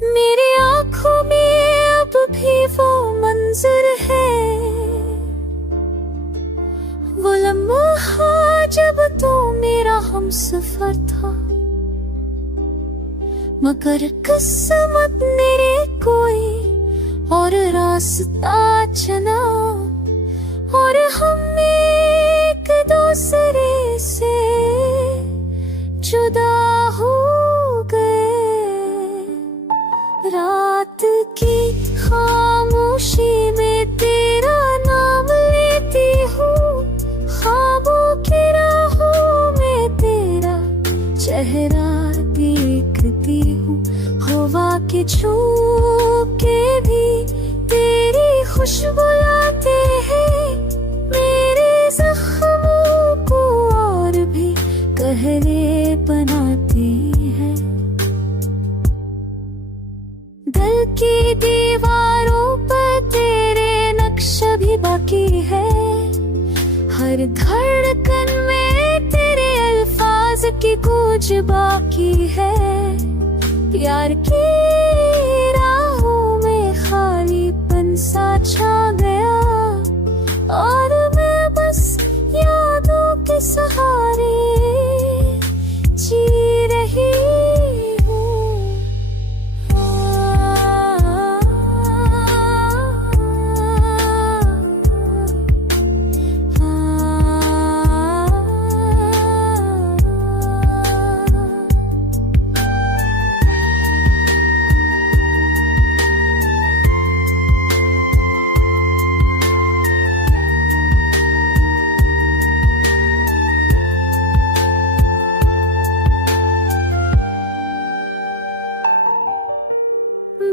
मेरी आंखों में अब भी वो मंजर है, वो लम्हा जब तू मेरा हमसफर था। मगर किस्मत ने कोई और रास्ता चुना और हम एक दूसरे से जुदा हो गए। रात की खामोशी में तेरा नाम लेती हूँ, ख्वाबों की राहों में तेरा चेहरा देखती हूँ। हवा के झोंके भी तेरी खुशबू लाते हैं, मेरे जख्मों को और भी गहरे बनाते हैं। दिल की दीवारों पर तेरे नक्श भी बाकी है, हर धड़कन में तेरे अल्फाज की गूंज बाकी है। प्यार की राहों में खालीपन सा छा गया और मैं बस यादों के सहारे जी रही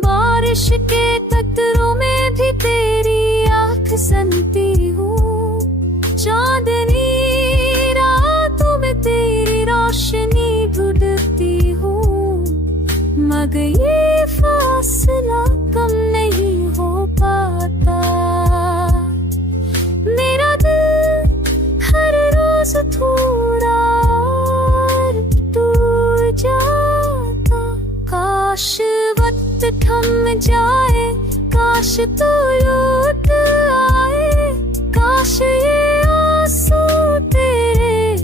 बारिश के कतरों में भी तेरी आँख सनती हूँ, चांदनी रातों में तेरी रोशनी ढूंढती हूँ। मगर ये फासला कम नहीं हो पाता, मेरा दिल हर रोज थोड़ा दूर जाता। काश थम जाए, काश तू लौट आए, काश ये आंसू तेरे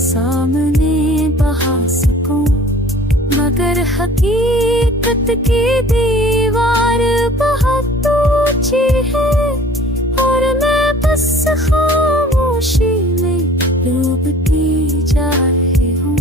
सामने बहा सकूं। मगर हकीकत की दीवार बहुत ऊंची है और मैं बस खामोशी में डूबती जा रही हूँ।